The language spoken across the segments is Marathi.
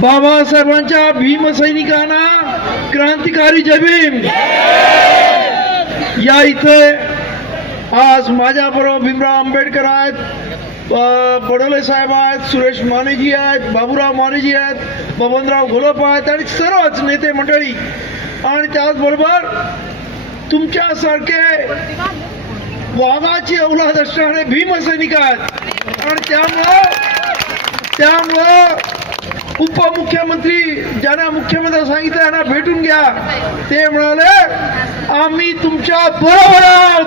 बाबासाहेबांच्या भीमसैनिकांना क्रांतिकारी जय भीम. या इथे आज माझ्याबरोबर भीमराव आंबेडकर आहेत, बडोले साहेब आहेत, सुरेश मानेजी आहेत, बाबूराव मानेजी आहेत, बबनराव घोलप आहेत आणि सर्वच नेते मंडळी आणि त्याचबरोबर तुमच्यासारखे वाघाची औलाद असणारे भीमसैनिक आहेत. आणि त्यामुळं उपमुख्यमंत्री ज्यांना मुख्यमंत्री सांगितलं यांना भेटून घ्या. ते म्हणाले आम्ही तुमच्या बरोबर आहोत,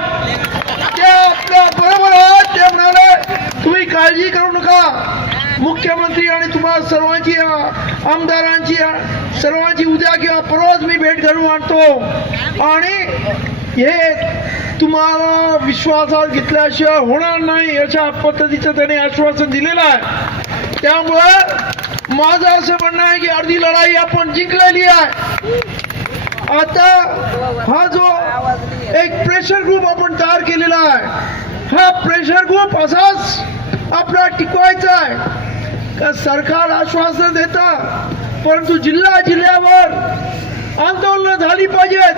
ते आपल्या बरोबर आहोत. ते म्हणाले तुम्ही काळजी करू नका, मुख्यमंत्री आणि तुम्हाला सर्वांची आमदारांची सर्वांची उद्या किंवा परवाच मी भेट घडवून आणतो आणि हे तुम्हाला विश्वासात घेतल्याशिवाय होणार नाही अशा पद्धतीचं त्याने आश्वासन दिलेलं आहे. त्यामुळे माझं असं म्हणणं आहे की अर्धी लढाई आपण जिंकलेली आहे. आता हा जो एक प्रेशर ग्रुप आपण तयार केलेला आहे, हा प्रेशर ग्रुप असाच आपला टिकवायचा आहे का. सरकार आश्वासन देतं परंतु जिल्ह्यावर आंदोलन झाली पाहिजेत.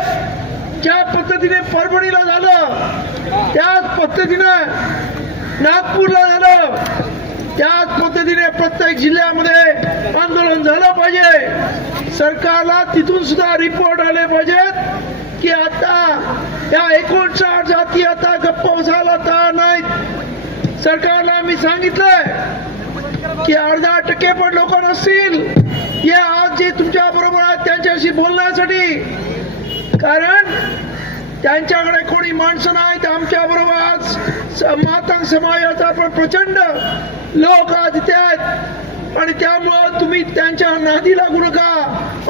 ज्या पद्धतीने परभणीला झालं त्याच पद्धतीने नागपूरला झालं, त्याच पद्धतीने प्रत्येक जिल्ह्यामध्ये आंदोलन झालं पाहिजे. सरकारला तिथून सुद्धा रिपोर्ट आले पाहिजेत की आता या 59 जाती आता गप्प बसायला नाहीत. सरकारला मी सांगितलंय की 10% पण लोक नसतील या आज जे तुमच्या बरोबर आहेत त्यांच्याशी बोलण्यासाठी, कारण त्यांच्याकडे कोणी माणसं नाहीत. आमच्या बरोबर आज मातंग समाजाचा पण प्रचंड लोक आज इथे आहेत आणि त्यामुळं तुम्ही त्यांच्या नादी लागू नका.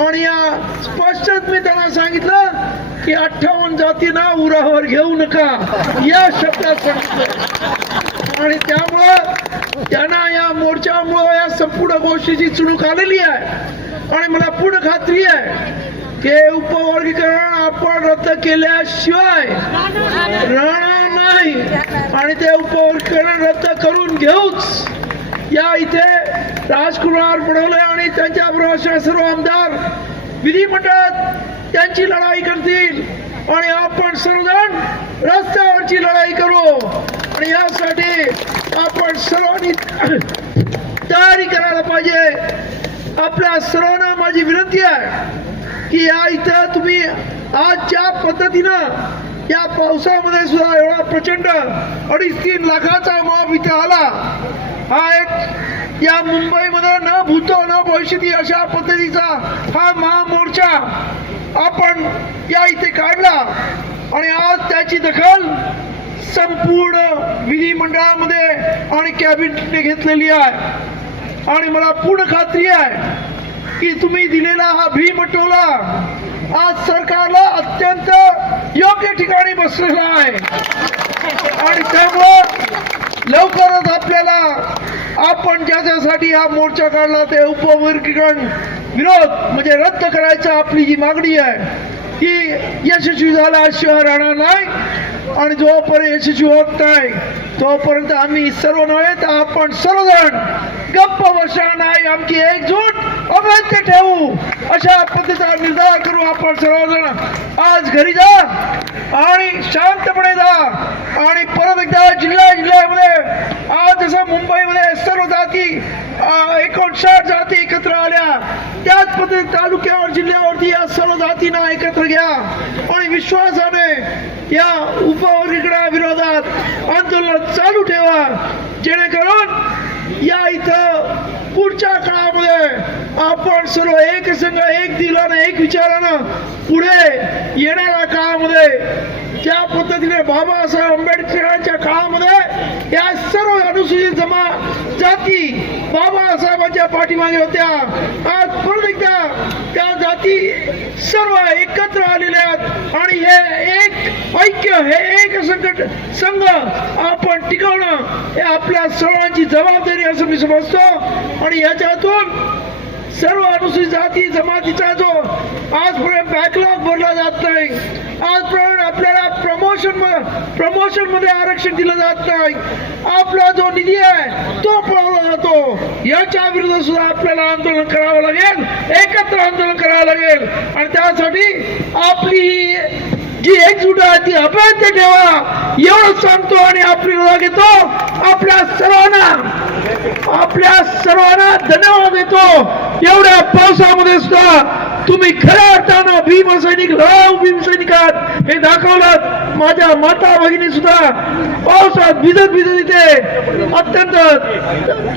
आणि या स्पष्टच मी त्यांना सांगितलं की 58 जातींना उरावर घेऊ नका या शब्दात सांगितलं. आणि त्यामुळं त्यांना या मोर्चामुळं या संपूर्ण गोष्टीची चुणूक आलेली आहे आणि मला पूर्ण खात्री आहे की उपवर्गीकरण आपण रद्द केल्याशिवाय राहणार नाही आणि ते उपवर्गीकरण रद्द करून घेऊच. या इथे राजकुमार बडोले आणि त्यांच्या बरोबर सर्व आमदार विधिमंडळात त्यांची लढाई करतील आणि आपण सर्वजण रस्त्यावरची लढाई करू. आणि यासाठी आपण सर्वांनी तयारी करायला पाहिजे. आपल्या सर्वांना माझी विनंती आहे की या इथं तुम्ही आज ज्या पद्धतीनं या पावसामध्ये सुद्धा एवढा प्रचंड 2.5-3 लाखाचा मॉब इथे आला, हा एक या मुंबईमध्ये न भूतो न भविष्यती अशा पद्धतीचा हा महामोर्चा आपण या इथे काढला आणि आज त्याची दखल संपूर्ण विधिमंडळामध्ये आणि कॅबिनेटने घेतलेली आहे. आणि मला पूर्ण खात्री आहे की तुम्ही दिलेला हा भीमटोला आज सरकारला अत्यंत योग्य ठिकाणी बसलेला आहे. आणि त्यामुळे लवकरच आपल्याला आपण ज्याच्यासाठी हा मोर्चा काढला ते उपवर्गीकरण विरोध म्हणजे रद्द करायचा आपली जी मागणी आहे ही यशस्वी झाल्याशिवाय राहणार नाही. आणि जोपर्यंत यशस्वी होत नाही तोपर्यंत आम्ही सर्व नव्हे तर आपण सर्वजण गप्प बसणार नाही. आमची एकजूट अभ्यंत ठेवू अशा पद्धतीचा निर्धार करू. आपण सर्वजण आज घरी जा आणि शांतपणे जा आणि परत एकदा जिल्ह्यामध्ये आज जसं मुंबईमध्ये सर्व जाती 59 जाती एकत्र आल्या त्याच पद्धतीने तालुक्यावर जिल्ह्यावरती या सर्व जातींना एकत्र घ्या आणि विश्वासाने या उपवर्गीकरणा विरोधात आंदोलन चालू ठेवा, जेणेकरून या इथं पुढच्या काळामध्ये आपण सर्व एक संघ एक दिलानं एक विचारानं पुढे येणाऱ्या काळामध्ये ज्या पद्धतीने बाबासाहेब आंबेडकरांच्या काळामध्ये या सर्व अनुसूचित जाती बाबासाहेबांच्या पाठीमागे होत्या, आज परत एकदा त्या जाती सर्व एकत्र आलेल्या आहेत आणि हे एक ऐक्य हे एक संघ आपण टिकवणं हे आपल्या सर्वांची जबाबदारी असं मी समजतो. आणि याच्यातून सर्व अनुसूचित जाती जमातीचा जो आजपर्यंत बॅकलॉग भरला जात नाही, आजपर्यंत आपल्याला प्रमोट प्रमोशन मध्ये आरक्षण दिलं जात नाही, आपला जो निधी आहे तो पळवला जातो. याच्या विरुद्ध सुद्धा आपल्याला आंदोलन करावं लागेल, एकत्र आंदोलन करावं लागेल. आणि त्यासाठी आपली जी एकजूट आहे ती अभेद्य ठेवा एवढं सांगतो आणि आपली रजा घेतो. आपल्या सर्वांना धन्यवाद देतो. एवढ्या पावसामध्ये सुद्धा तुम्ही खऱ्या अर्थानं भीमसैनिक लढाऊ भीमसैनिकात हे दाखवलं. माझ्या माता भगिनी सुद्धा पावसात भिजत इथे अत्यंत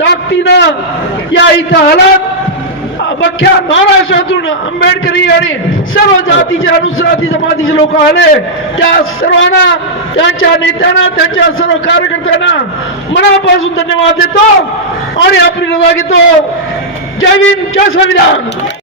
ताकदीनं या इथं आलात. अख्ख्या महाराष्ट्रातून आंबेडकरी आणि सर्व जातीचे अनुसूचित जमातीचे लोक आले. त्या सर्वांना, त्यांच्या नेत्यांना, त्यांच्या सर्व कार्यकर्त्यांना मनापासून धन्यवाद देतो आणि आपली रजा घेतो. जय भीम, जय संविधान.